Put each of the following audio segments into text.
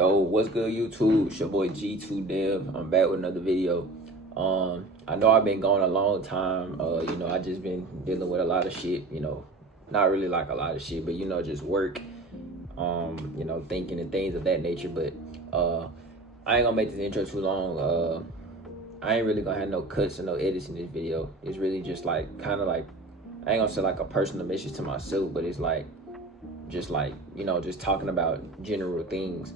Yo, what's good, YouTube? It's your boy G2 Dev. I'm back with another video. I know I've been gone a long time. I just been dealing with a lot of shit, not really like a lot of shit, but just work, thinking and things of that nature. But I ain't gonna make this intro too long. I ain't really gonna have no cuts or no edits in this video. It's really just like kind of like, I ain't gonna say like a personal message to myself, but it's like just talking about general things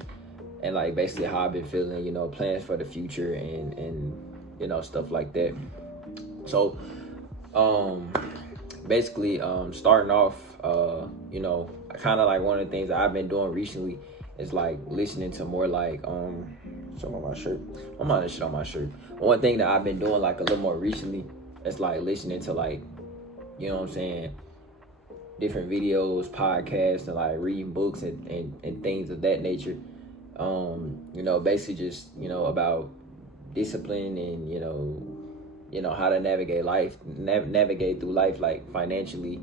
and like basically how I've been feeling, plans for the future and stuff like that. So basically starting off, kind of like one of the things that I've been doing recently is like listening to more like some on my shirt. I'm not shit on my shirt. One thing that I've been doing like a little more recently is like listening to like, different videos, podcasts, and like reading books and things of that nature. Basically just, about discipline and, how to navigate life, navigate through life, like financially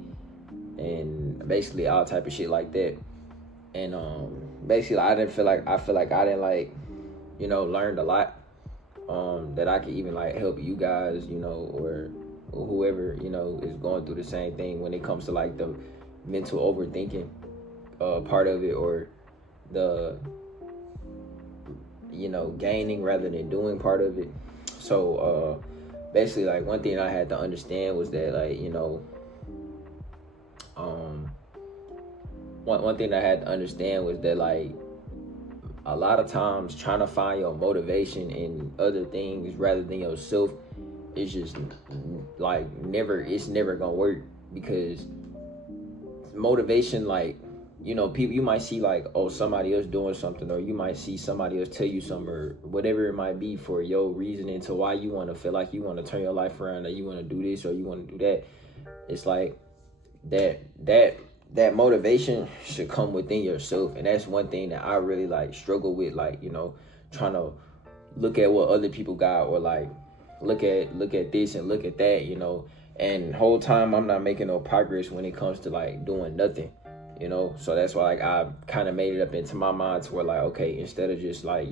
and basically all type of shit like that. And basically I feel like I didn't like, learned a lot that I could even like help you guys, or whoever, is going through the same thing when it comes to like the mental overthinking part of it, or the gaining rather than doing part of it. So basically like one thing I had to understand was that like one thing I had to understand was that like a lot of times trying to find your motivation in other things rather than yourself is just like it's never gonna work, because motivation, like, people, you might see like, oh, somebody else doing something, or you might see somebody else tell you something, or whatever it might be for your reasoning to why you want to feel like you want to turn your life around, or you want to do this or you want to do that. It's like that motivation should come within yourself. And that's one thing that I really like struggle with, like, trying to look at what other people got, or like look at this and look at that, and whole time I'm not making no progress when it comes to like doing nothing, so that's why like I kind of made it up into my mind to where like, okay, instead of just like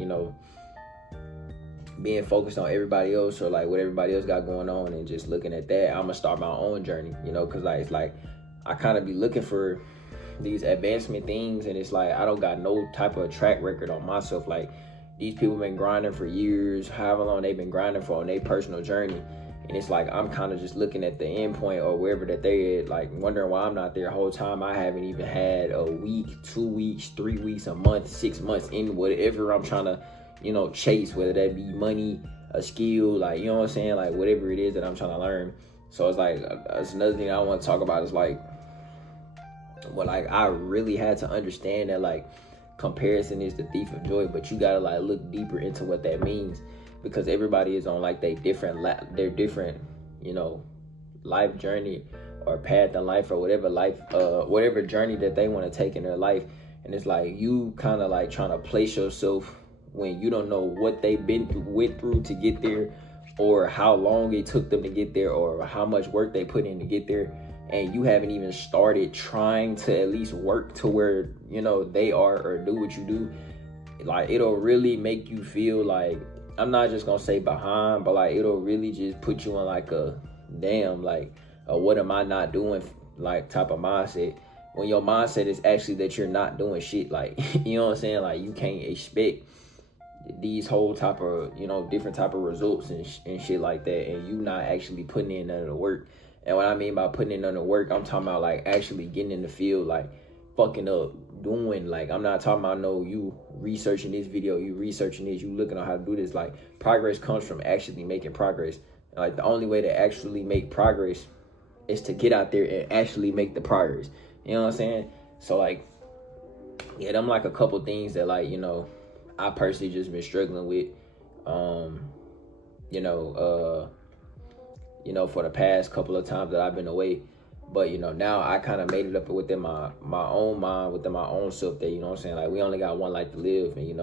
being focused on everybody else or like what everybody else got going on and just looking at that, I'm gonna start my own journey, because like it's like I kind of be looking for these advancement things, and it's like I don't got no type of track record on myself. Like, these people been grinding for years, however long they've been grinding for on their personal journey. And it's like I'm kind of just looking at the end point or wherever that they at, like wondering why I'm not there the whole time. I haven't even had a week, 2 weeks, 3 weeks, a month, 6 months in whatever I'm trying to, chase, whether that be money, a skill, like, what I'm saying? Like, whatever it is that I'm trying to learn. So it's like, that's another thing I want to talk about is like, I really had to understand that like comparison is the thief of joy, but you gotta like look deeper into what that means, because everybody is on like their different life journey or path in life, or whatever journey that they want to take in their life. And it's like you kind of like trying to place yourself when you don't know what they've went through to get there, or how long it took them to get there, or how much work they put in to get there, and you haven't even started trying to at least work to where they are, or do what you do. Like, it'll really make you feel like, I'm not just gonna say behind, but like it'll really just put you in like a damn, like what am I not doing, like type of mindset, when your mindset is actually that you're not doing shit. Like you know what I'm saying, like you can't expect these whole type of different type of results and shit like that, and you not actually putting in none of the work. And what I mean by putting in none of the work, I'm talking about like actually getting in the field, like fucking up, doing, like, I'm not talking about no you researching this video, you researching this, you looking on how to do this. Like, progress comes from actually making progress. And like the only way to actually make progress is to get out there and actually make the progress. You know what I'm saying? So like, yeah, them like a couple things that like, I personally just been struggling with, for the past couple of times that I've been away. But now I kind of made it up within my own mind, within my own self, that what I'm saying, like we only got one life to live. And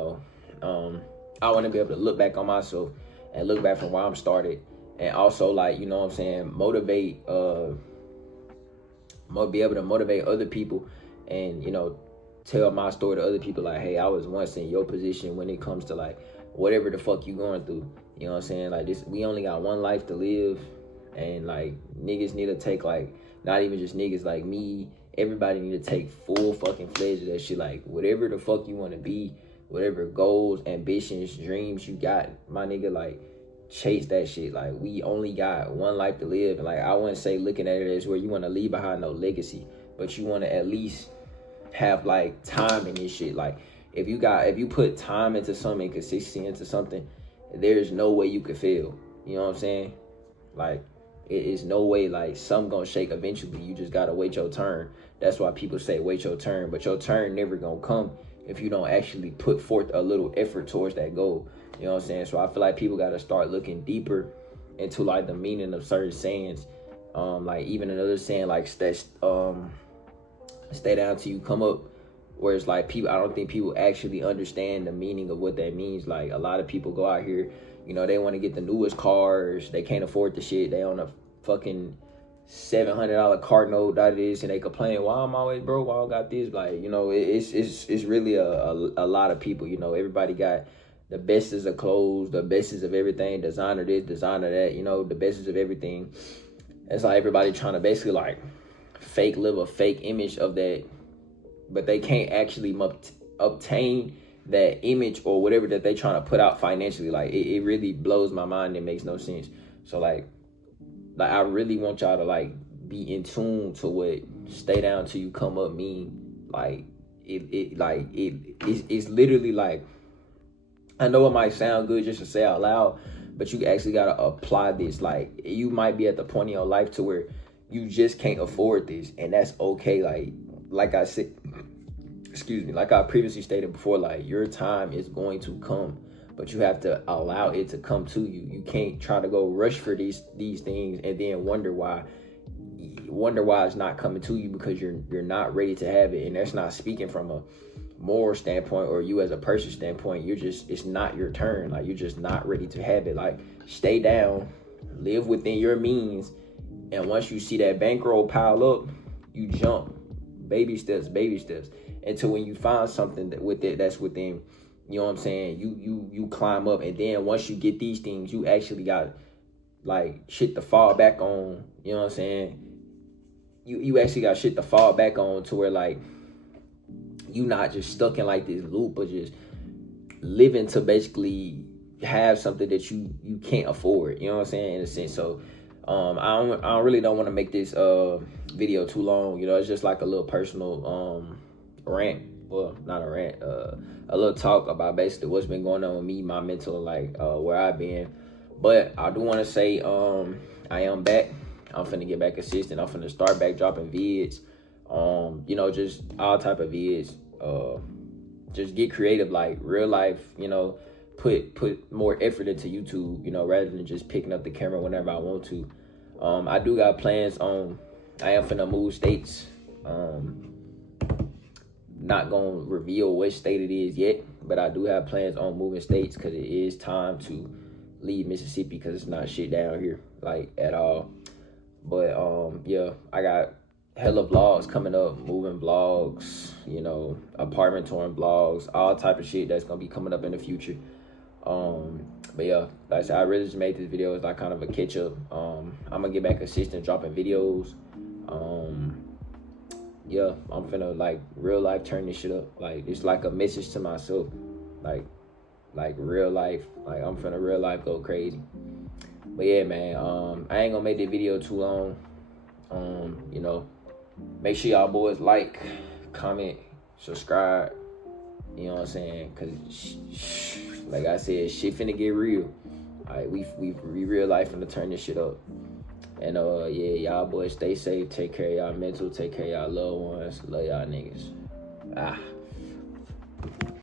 I want to be able to look back on myself and look back from where I'm started, and also like what I'm saying, motivate be able to motivate other people, and tell my story to other people, like, hey, I was once in your position when it comes to like whatever the fuck you going through. You know what I'm saying? Like, this, we only got one life to live, and like niggas need to take, like, not even just niggas, like me, everybody need to take full fucking fledged of that shit. Like, whatever the fuck you want to be, whatever goals, ambitions, dreams you got, my nigga, like, chase that shit. Like, we only got one life to live, and like, I wouldn't say looking at it as where you want to leave behind no legacy, but you want to at least have like time in this shit. Like, if you put time into something, consistency into something, there's no way you could fail. You know what I'm saying? Like, it is no way, like, something gonna shake eventually. You just gotta wait your turn. That's why people say wait your turn, but your turn never gonna come if you don't actually put forth a little effort towards that goal. You know what I'm saying? So I feel like people gotta start looking deeper into like the meaning of certain sayings. Like, even another saying like stay down till you come up, where it's like, people, I don't think people actually understand the meaning of what that means. Like, a lot of people go out here, you know, they want to get the newest cars, they can't afford the shit, they on a fucking $700 car note that is, and they complain, why I'm always broke, why I don't got this. Like, you know, it's really a lot of people. You know, everybody got the bestest of clothes, the bestest of everything, designer this, designer that, you know, the bestest of everything. It's like everybody trying to basically like live a fake image of that, but they can't actually obtain that image or whatever that they trying to put out financially. Like, it really blows my mind. It makes no sense. So like I really want y'all to like be in tune to what stay down till you come up mean. Like, it's literally like, I know it might sound good just to say out loud, but you actually gotta apply this. Like, you might be at the point in your life to where you just can't afford this, and that's okay. Like I said, excuse me, like I previously stated before, like, your time is going to come, but you have to allow it to come to you. You can't try to go rush for these things and then wonder why it's not coming to you, because you're not ready to have it. And that's not speaking from a moral standpoint or you as a person standpoint. It's not your turn. Like, you're just not ready to have it. Like, stay down, live within your means, and once you see that bankroll pile up, you jump, baby steps, until when you find something that's within, you know what I'm saying, you climb up. And then once you get these things, you actually got like shit to fall back on. You know what I'm saying? You actually got shit to fall back on, to where like you not just stuck in like this loop, but just living to basically have something that you can't afford. You know what I'm saying? In a sense. So I really don't want to make this video too long. You know, it's just like a little personal rant. Well, not a rant, a little talk about basically what's been going on with me, my mental, like where I've been. But I do want to say I am back. I'm finna get back consistent. I'm finna start back dropping vids. You know, just all type of vids. Just get creative, like real life, you know, put more effort into YouTube, you know, rather than just picking up the camera whenever I want to. I do got plans on, I am finna move states. Not gonna reveal what state it is yet, but I do have plans on moving states, because it is time to leave Mississippi, because it's not shit down here, like, at all. But yeah, I got hella vlogs coming up, moving vlogs, you know, apartment touring vlogs, all type of shit that's gonna be coming up in the future. But yeah, like I said, I really just made this video as like kind of a catch up. I'm gonna get back consistent dropping videos. Yeah, I'm finna like real life turn this shit up. Like, it's like a message to myself, like real life. Like, I'm finna real life go crazy. But yeah, man, I ain't gonna make the video too long. You know, make sure y'all boys like, comment, subscribe. You know what I'm saying? Cause like I said, shit finna get real. Alright, we real life finna turn this shit up. And yeah, y'all boys stay safe, take care of y'all mental, take care of y'all loved ones, love y'all niggas.